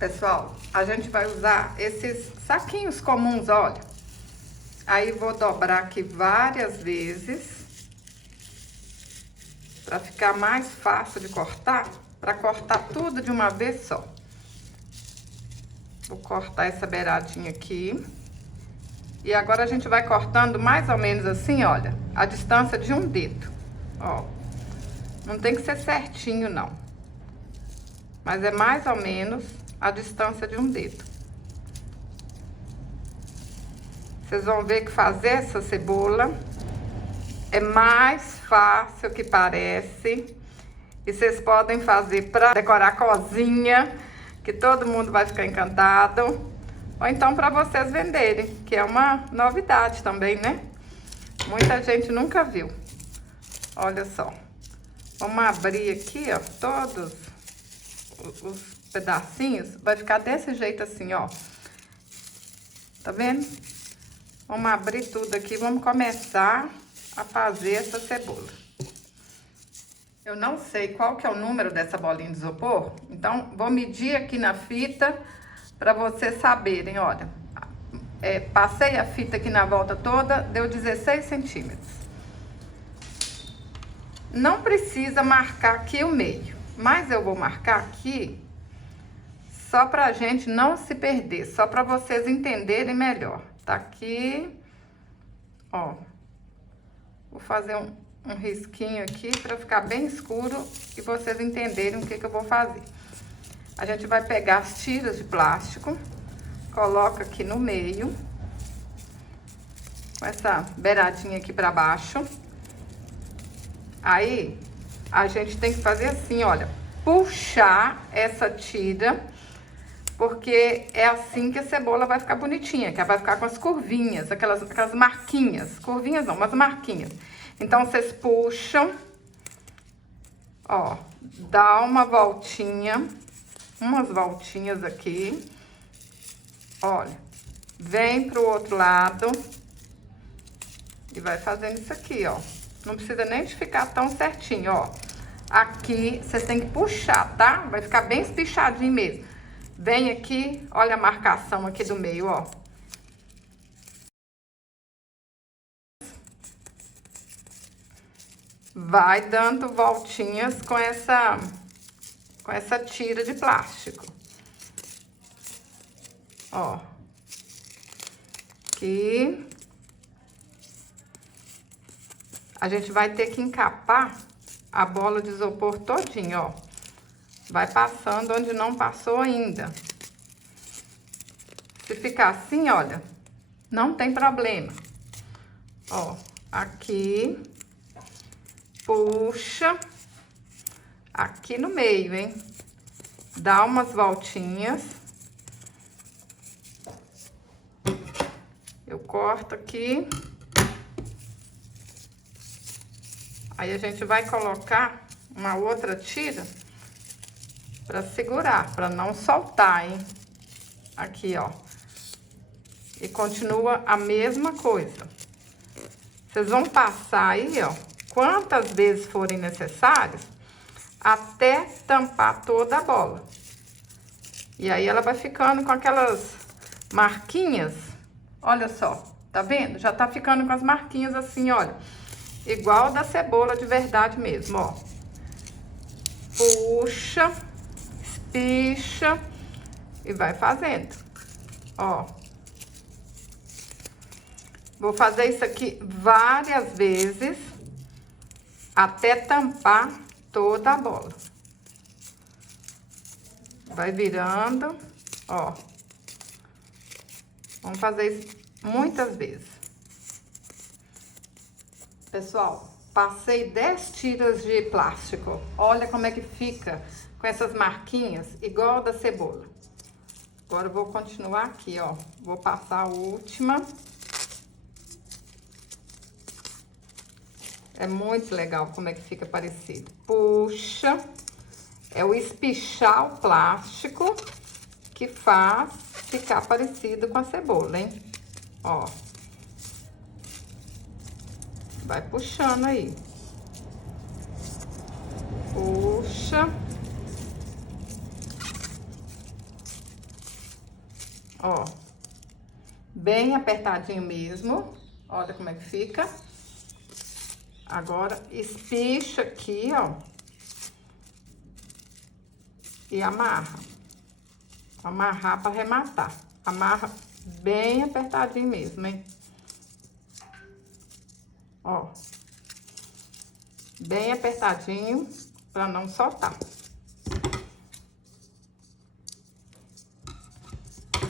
Pessoal, a gente vai usar esses saquinhos comuns, olha. Aí vou dobrar aqui várias vezes para ficar mais fácil de cortar, para cortar tudo de uma vez só. Vou cortar essa beiradinha aqui. E agora a gente vai cortando mais ou menos assim, olha, a distância de um dedo, ó. Não tem que ser certinho, não. Mas é mais ou menos a distância de um dedo. Vocês vão ver que fazer essa cebola é mais fácil que parece. E vocês podem fazer para decorar a cozinha, que todo mundo vai ficar encantado. Ou então para vocês venderem, que é uma novidade também, né? Muita gente nunca viu. Olha só. Vamos abrir aqui, ó, todos os pedacinhos. Vai ficar desse jeito assim, ó. Tá vendo? Vamos abrir tudo aqui, vamos começar a fazer essa cebola. Eu não sei qual que é o número dessa bolinha de isopor, então vou medir aqui na fita para vocês saberem, olha. Passei a fita aqui na volta toda, deu 16 centímetros. Não precisa marcar aqui o meio, mas eu vou marcar aqui só pra gente não se perder, só pra vocês entenderem melhor. Tá aqui, ó. Vou fazer um risquinho aqui pra ficar bem escuro e vocês entenderem o que eu vou fazer. A gente vai pegar as tiras de plástico, coloca aqui no meio, com essa beiradinha aqui pra baixo. Aí, a gente tem que fazer assim, olha, puxar essa tira, porque é assim que a cebola vai ficar bonitinha, que ela vai ficar com as curvinhas, aquelas marquinhas. Curvinhas não, umas marquinhas. Então, vocês puxam, ó, dá uma voltinha, umas voltinhas aqui, olha, vem pro outro lado e vai fazendo isso aqui, ó. Não precisa nem de ficar tão certinho, ó. Aqui, vocês têm que puxar, tá? Vai ficar bem espichadinho mesmo. Vem aqui, olha a marcação aqui do meio, ó. Vai dando voltinhas com essa tira de plástico. Ó. Aqui. A gente vai ter que encapar a bola de isopor todinho, ó. Vai passando onde não passou ainda. Se ficar assim, olha, não tem problema. Ó, aqui, puxa, aqui no meio, hein? Dá umas voltinhas. Eu corto aqui. Aí a gente vai colocar uma outra tira pra segurar, pra não soltar, hein? Aqui, ó. E continua a mesma coisa. Vocês vão passar aí, ó, quantas vezes forem necessárias, até tampar toda a bola. E aí ela vai ficando com aquelas marquinhas, olha só, tá vendo? Já tá ficando com as marquinhas assim, olha. Igual da cebola de verdade mesmo, ó. Puxa, espicha e vai fazendo, ó. Vou fazer isso aqui várias vezes até tampar toda a bola. Vai virando, ó. Vamos fazer isso muitas vezes. Pessoal, passei 10 tiras de plástico. Olha como é que fica com essas marquinhas, igual da cebola. Agora eu vou continuar aqui, ó. Vou passar a última. É muito legal como é que fica parecido. Puxa. É o espichar o plástico que faz ficar parecido com a cebola, hein? Ó. Vai puxando aí. Puxa. Ó, bem apertadinho mesmo. Olha como é que fica. Agora, espicha aqui, ó. E amarra. Amarrar para arrematar. Amarra bem apertadinho mesmo, hein? Ó. Bem apertadinho para não soltar.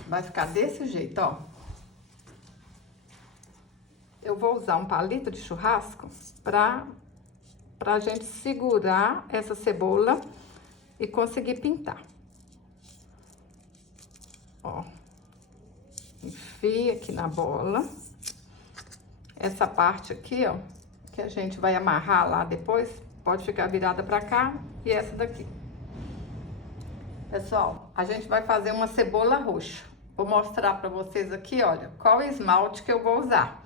Vai ficar desse jeito, ó. Eu vou usar um palito de churrasco pra gente segurar essa cebola e conseguir pintar. Ó. Enfia aqui na bola. Essa parte aqui, ó, que a gente vai amarrar lá depois, pode ficar virada pra cá e essa daqui. Pessoal, a gente vai fazer uma cebola roxa. Vou mostrar pra vocês aqui, olha, qual esmalte que eu vou usar.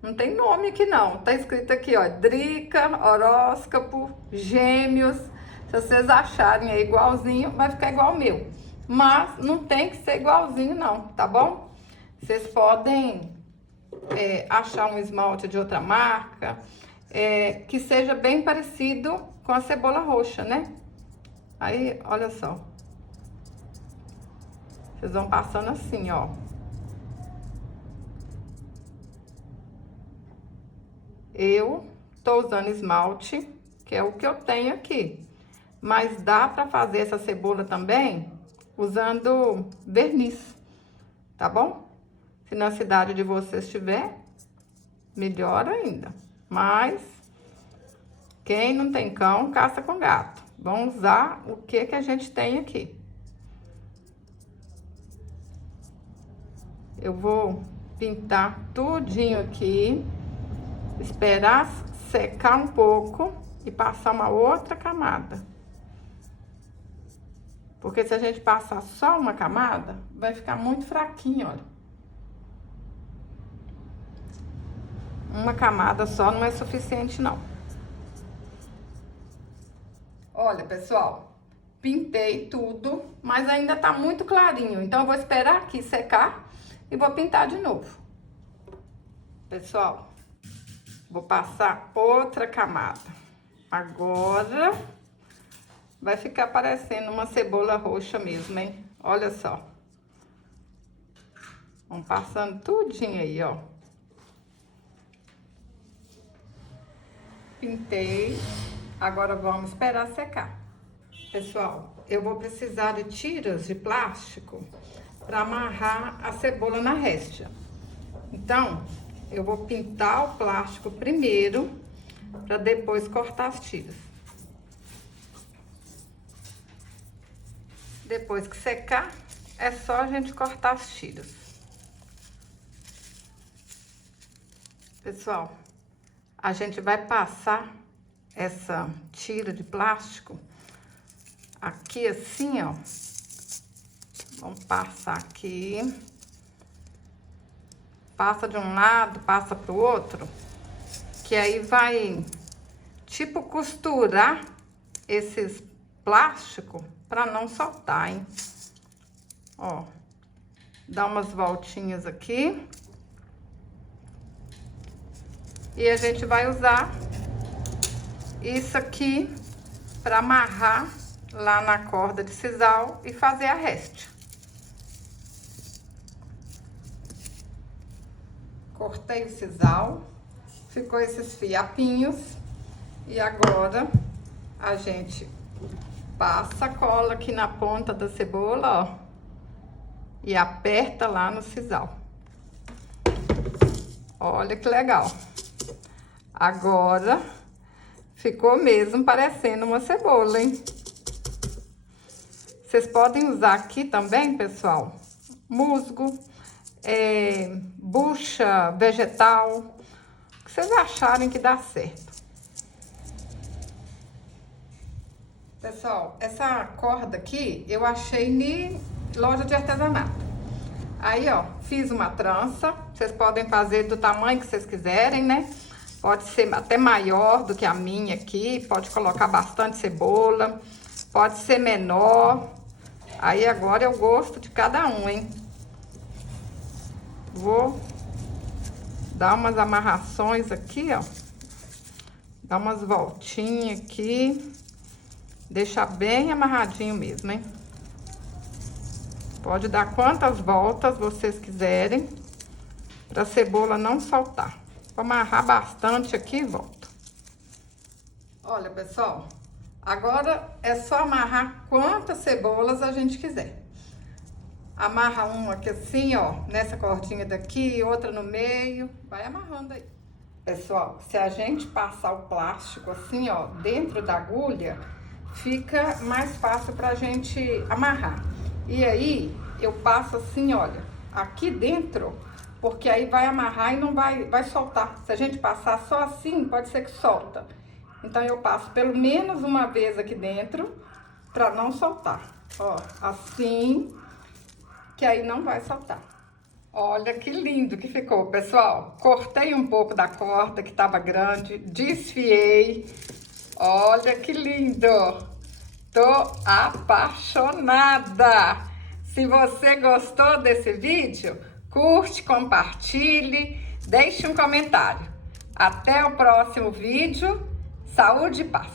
Não tem nome aqui não, tá escrito aqui, ó, Drica, Horóscopo, Gêmeos. Se vocês acharem aí igualzinho, vai ficar igual o meu. Mas não tem que ser igualzinho não, tá bom? Vocês podem achar um esmalte de outra marca, que seja bem parecido com a cebola roxa, né? Aí, olha só. Vocês vão passando assim, ó. Eu tô usando esmalte, que é o que eu tenho aqui. Mas dá pra fazer essa cebola também usando verniz, tá bom? Se na cidade de vocês tiver, melhor ainda. Mas quem não tem cão, caça com gato. Vamos usar o que a gente tem aqui. Eu vou pintar tudinho aqui, esperar secar um pouco e passar uma outra camada. Porque se a gente passar só uma camada, vai ficar muito fraquinho, olha. Uma camada só não é suficiente, não. Olha, pessoal, pintei tudo, mas ainda tá muito clarinho. Então, eu vou esperar aqui secar e vou pintar de novo. Pessoal, vou passar outra camada. Agora vai ficar parecendo uma cebola roxa mesmo, hein? Olha só. Vamos passando tudinho aí, ó. Pintei. Agora vamos esperar secar. Pessoal, eu vou precisar de tiras de plástico para amarrar a cebola na réstia. Então, eu vou pintar o plástico primeiro, para depois cortar as tiras. Depois que secar, é só a gente cortar as tiras. Pessoal, a gente vai passar essa tira de plástico aqui assim, ó. Vamos passar aqui. Passa de um lado, passa pro outro, que aí vai, tipo, costurar esses plásticos para não soltar, hein? Ó, dá umas voltinhas aqui. E a gente vai usar isso aqui para amarrar lá na corda de sisal e fazer a réstia. Cortei o sisal, ficou esses fiapinhos e agora a gente passa a cola aqui na ponta da cebola, ó, e aperta lá no sisal. Olha que legal. Agora ficou mesmo parecendo uma cebola, hein? Vocês podem usar aqui também, pessoal, musgo, bucha vegetal, o que vocês acharem que dá certo. Pessoal, essa corda aqui eu achei em loja de artesanato. Aí, ó, fiz uma trança. Vocês podem fazer do tamanho que vocês quiserem, né? Pode ser até maior do que a minha aqui. Pode colocar bastante cebola. Pode ser menor. Aí, agora é o gosto de cada um, hein? Vou dar umas amarrações aqui, ó. Dar umas voltinhas aqui. Deixar bem amarradinho mesmo, hein? Pode dar quantas voltas vocês quiserem, pra cebola não soltar. Vou amarrar bastante aqui e volto. Olha, pessoal, agora é só amarrar quantas cebolas a gente quiser. Amarra uma aqui assim, ó, nessa cordinha daqui, outra no meio, vai amarrando aí. Pessoal, se a gente passar o plástico assim, ó, dentro da agulha, fica mais fácil pra gente amarrar. E aí, eu passo assim, olha, aqui dentro, porque aí vai amarrar e não vai soltar. Se a gente passar só assim, pode ser que solta. Então, eu passo pelo menos uma vez aqui dentro, pra não soltar. Ó, assim, que aí não vai soltar. Olha que lindo que ficou, pessoal. Cortei um pouco da corda que tava grande, desfiei. Olha que lindo. Tô apaixonada. Se você gostou desse vídeo, curte, compartilhe, deixe um comentário. Até o próximo vídeo. Saúde e paz.